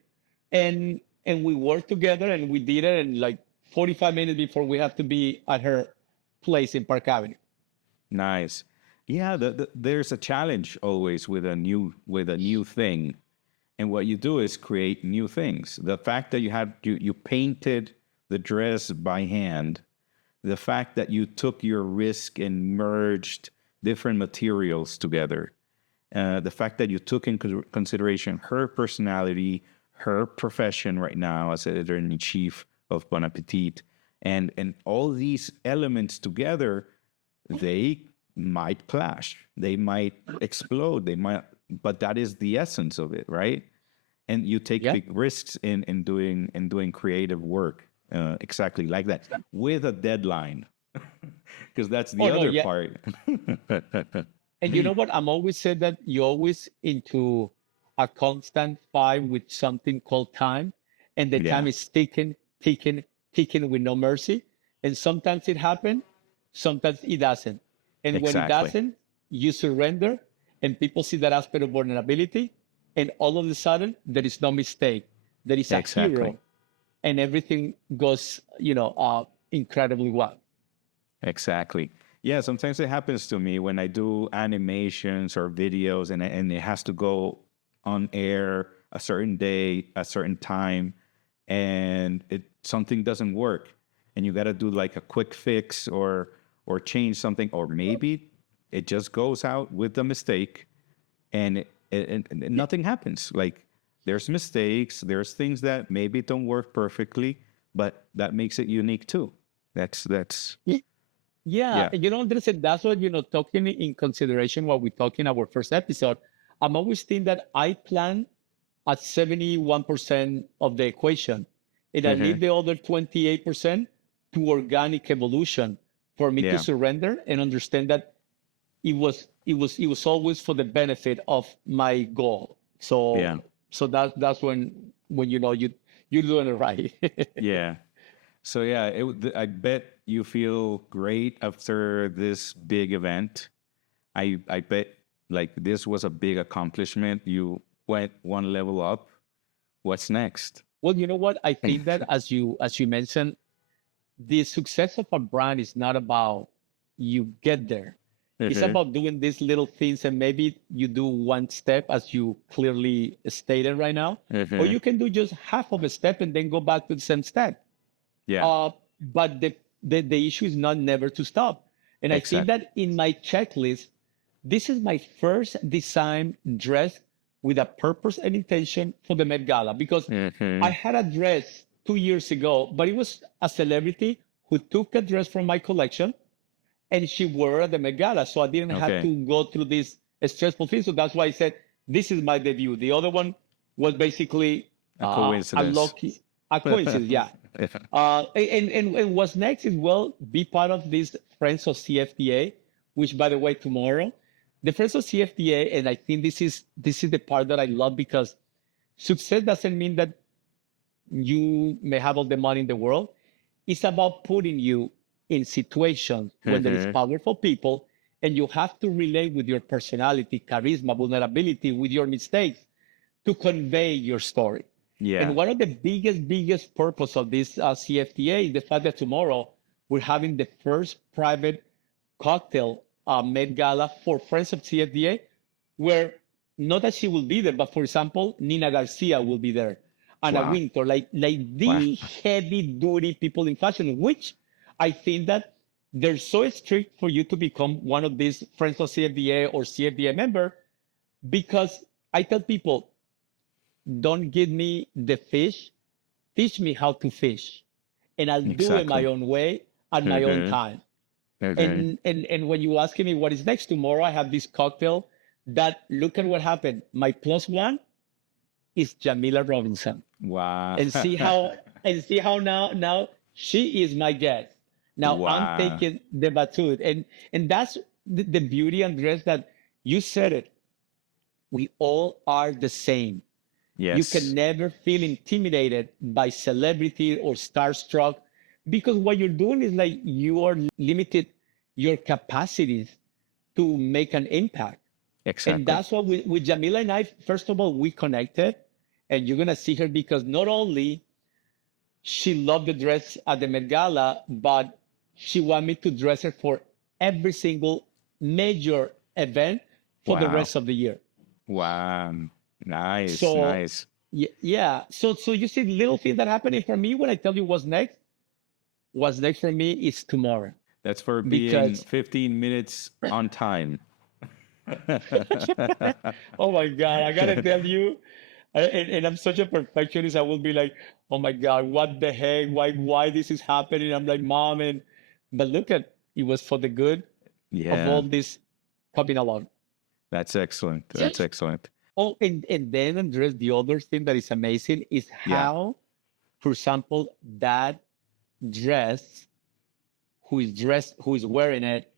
and we worked together and we did it in like 45 minutes before we have to be at her place in Park Avenue. nice. Yeah, there's a challenge always with a new thing, and what you do is create new things. The fact that you painted the dress by hand, the fact that you took your risk and merged different materials together, the fact that you took in consideration her personality, her profession right now as editor in chief of Bon Appetit, and all these elements together, they might clash, they might explode, they might, but that is the essence of it, right? And you take Yeah. big risks in doing creative work, exactly like that, with a deadline, because that's the Oh no, other yeah. part. And you know what? I'm always said that you're always into a constant fight with something called time, and the Yeah, time is ticking, ticking, ticking with no mercy. And sometimes it happens, sometimes it doesn't. And when it exactly, doesn't, you surrender, and people see that aspect of vulnerability, and all of a sudden there is no mistake. There is a exactly, hero, and everything goes, incredibly well. exactly. Yeah, sometimes it happens to me when I do animations or videos, and it has to go on air a certain day, a certain time, and it something doesn't work, and you got to do like a quick fix or change something, or maybe it just goes out with the mistake, and and nothing happens. Like, there's mistakes, there's things that maybe don't work perfectly, but that makes it unique too. That's Yeah, yeah. and Andres, that's what, taking in consideration what we talked in our first episode. I'm always thinking that I plan at 71% of the equation, and I Hmm. leave the other 28% to organic evolution for me to Yeah, surrender and understand that it was always for the benefit of my goal. yeah, So that's when you're doing it right. yeah. So yeah, I bet you feel great after this big event. I bet, like, this was a big accomplishment. You went one level up. What's next? Well, you know what? I think that as you mentioned, the success of a brand is not about you get there. It's Hmm. about doing these little things, and maybe you do one step as you clearly stated right now, or Hmm. you can do just half of a step and then go back to the same step. Yeah, Uh, but the issue is not never to stop. And I think exactly. that in my checklist, this is my first design dress with a purpose and intention for the Met Gala because I had a dress 2 years ago, but it was a celebrity who took a dress from my collection and she wore it at the Met Gala. So I didn't have to go through this stressful thing. So that's why I said, this is my debut. The other one was basically A coincidence. a coincidence, yeah. And what's next is, well, be part of this Friends of CFDA, which, by the way, tomorrow, the Friends of CFDA, and I think this is the part that I love because success doesn't mean that you may have all the money in the world. It's about putting you in situations when there is powerful people and you have to relate with your personality, charisma, vulnerability, with your mistakes to convey your story. Yeah. And one of the biggest purpose of this CFDA is the fact that tomorrow we're having the first private cocktail Met Gala for Friends of CFDA, where not that she will be there, but for example, Nina Garcia will be there, Anna Wintour, like the heavy duty people in fashion, which I think that they're so strict for you to become one of these Friends of CFDA or CFDA member, because I tell people, don't give me the fish, teach me how to fish. And I'll do it my own way at my own time. And when you ask me what is next tomorrow, I have this cocktail that, look at what happened. My plus one is Jamila Robinson. Wow. And see how now she is my guest. Now I'm taking the baton. And that's the beauty, Andres, that you said it. We all are the same. Yes. You can never feel intimidated by celebrity or starstruck, because what you're doing is like you are limited your capacities to make an impact. Exactly. And that's what with Jamila and I, first of all, we connected, and you're going to see her because not only she loved the dress at the Met Gala, but she wanted me to dress her for every single major event for the rest of the year. Wow. Nice. So, nice. Yeah. So you see little things that happening for me when I tell you what's next. What's next for me is tomorrow. That's for being 15 minutes on time. Oh my God, I gotta tell you, and I'm such a perfectionist. I will be like, oh my God, what the heck? Why this is happening? I'm like, Mom, but look at it was for the good of all this coming along. That's excellent. That's excellent. Oh, and then Andres, the other thing that is amazing is how, for example, that dress, who is wearing it,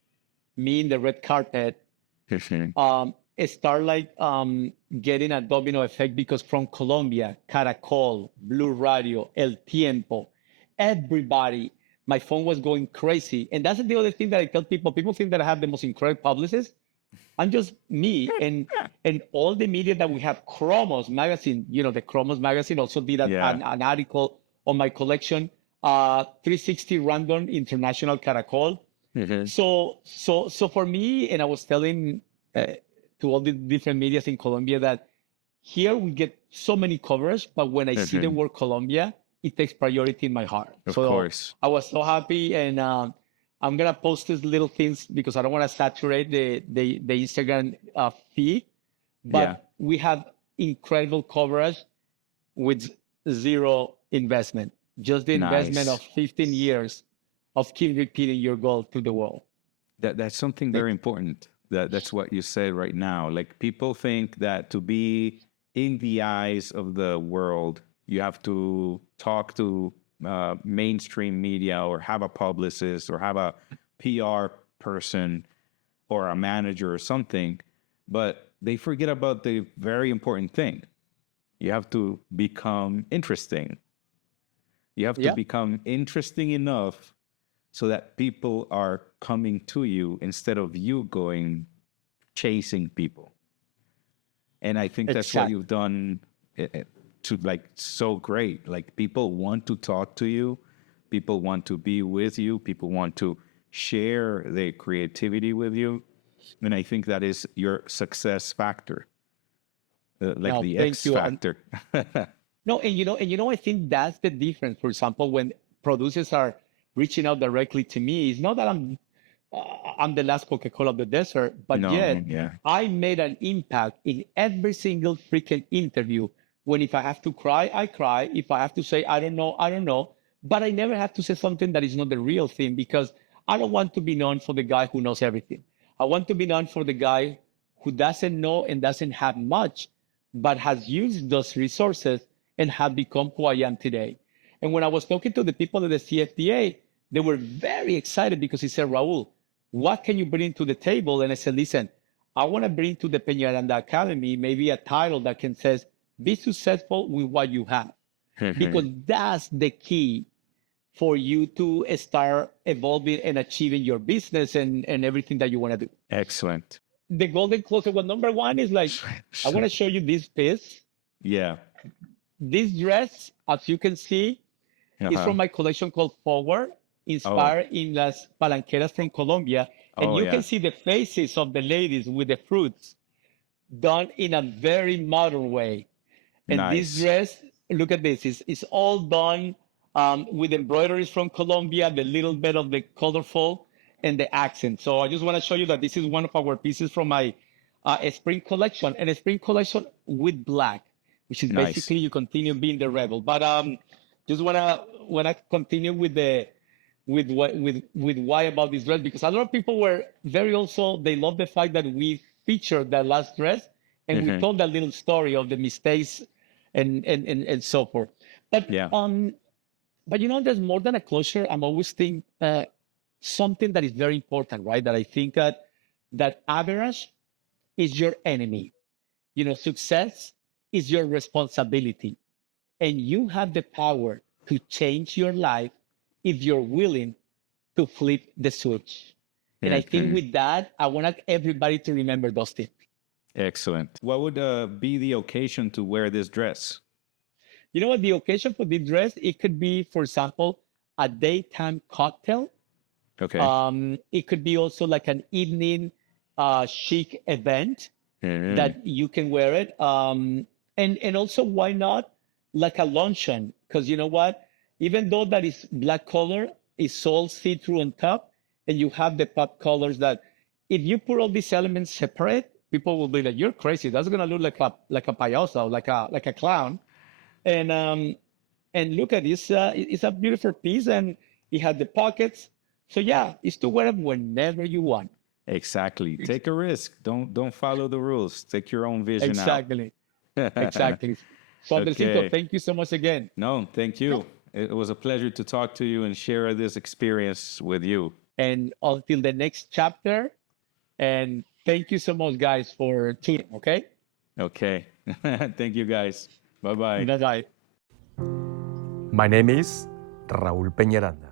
me in the red carpet, it start like getting a domino effect, because from Colombia, Caracol, Blue Radio, El Tiempo, everybody, my phone was going crazy. And that's the other thing that I tell people. People think that I have the most incredible publicist. I'm just me, and all the media that we have. Chromos magazine, the Chromos magazine also did an article on my collection. 360 Random International Caracol. So for me, and I was telling to all the different medias in Colombia that here we get so many coverage, but when I see the word Colombia, it takes priority in my heart. Of course. I was so happy, and I'm gonna post these little things because I don't want to saturate the Instagram feed, but we have incredible coverage with zero investment. Just the investment of 15 years of keep repeating your goal to the world. That's something very important. That's what you said right now. Like, people think that to be in the eyes of the world, you have to talk to mainstream media or have a publicist or have a PR person or a manager or something, but they forget about the very important thing. You have to become interesting. You have to become interesting enough so that people are coming to you instead of you going chasing people. And I think that's what you've done to so great. Like, people want to talk to you. People want to be with you. People want to share their creativity with you. And I think that is your success factor. The X factor. No, and I think that's the difference. For example, when producers are reaching out directly to me, it's not that I'm I'm the last Coca-Cola of the desert, but No, yet yeah. I made an impact in every single freaking interview. When if I have to cry, I cry. If I have to say, I don't know, I don't know. But I never have to say something that is not the real thing because I don't want to be known for the guy who knows everything. I want to be known for the guy who doesn't know and doesn't have much, but has used those resources and have become who I am today. And when I was talking to the people at the CFDA, they were very excited because he said, Raul, what can you bring to the table? And I said, listen, I want to bring to the Peñaranda Academy maybe a title that can says, be successful with what you have. Because that's the key for you to start evolving and achieving your business and everything that you want to do. Excellent. The golden closer, well, number one is like, I want to show you this piece. Yeah. This dress, as you can see, is from my collection called Forward, inspired in Las Palanqueras from Colombia. And you can see the faces of the ladies with the fruits done in a very modern way. And this dress, look at this, it's all done with embroideries from Colombia, the little bit of the colorful and the accent. So I just want to show you that this is one of our pieces from my spring collection, and a spring collection with black, which is basically you continue being the rebel. But just wanna continue with why about this dress, because a lot of people were very also, they love the fact that we featured that last dress and we told that little story of the mistakes and so forth. But but you know, there's more than a closure. I'm always think something that is very important, right? That I think that average is your enemy. You know, success is your responsibility, and you have the power to change your life if you're willing to flip the switch. And I think with that, I want everybody to remember those things. Excellent. What would be the occasion to wear this dress? You know what? The occasion for this dress, it could be, for example, a daytime cocktail. Okay. It could be also like an evening chic event that you can wear it. And also, why not like a luncheon? Because you know what? Even though that is black color, it's all see-through on top, and you have the pop colors that if you put all these elements separate, people will be like, you're crazy. That's gonna look like a payaso, like a clown. And look at this, it's a beautiful piece, and it has the pockets. So yeah, it's to wear it whenever you want. Exactly. Take a risk. Don't follow the rules. Take your own vision Exactly. Exactly. So Andresito, thank you so much again. No, thank you. It was a pleasure to talk to you and share this experience with you. And until the next chapter, and thank you so much, guys, for tuning, okay? Okay. Thank you, guys. Bye-bye. Bye-bye. My name is Raul Peñaranda.